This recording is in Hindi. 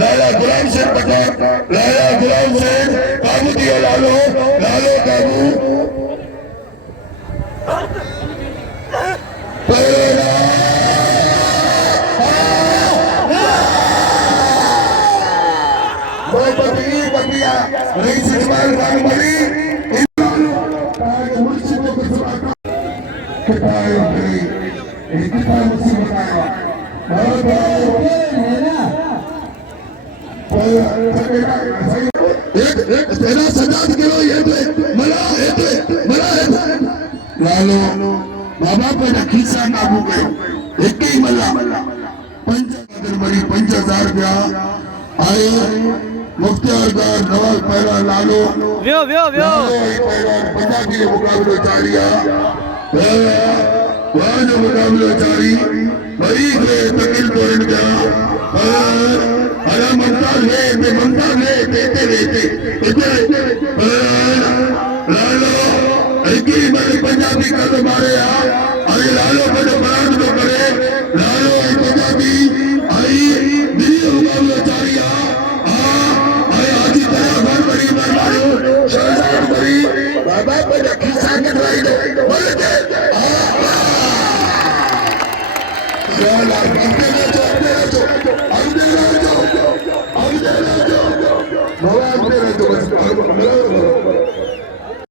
लाला गुलाम सिंह पठान, लाला गुलाम सिंह काबू दिया, लालो लालो काबू सजाद केलो लालो बाबा पर खीसा काबू कयो एक ही मल्ला 5000 रुपया आए मुख्तियारदार नवाज पहला लालो व्यो व्यो व्यो पंजाबी मुकाबलो जारी वाजो मुकाबलो जारी वही के तकिल कोइन का अरे ममता ले देते लालो एक ही मेरे पंजाबी का तो मारे अरे लालो को जो बरात को करे लालो पंजाबी आई दिल्ली मुकाबलो जारी बाबा पर खिसा के ड्राई दो बोल के या ला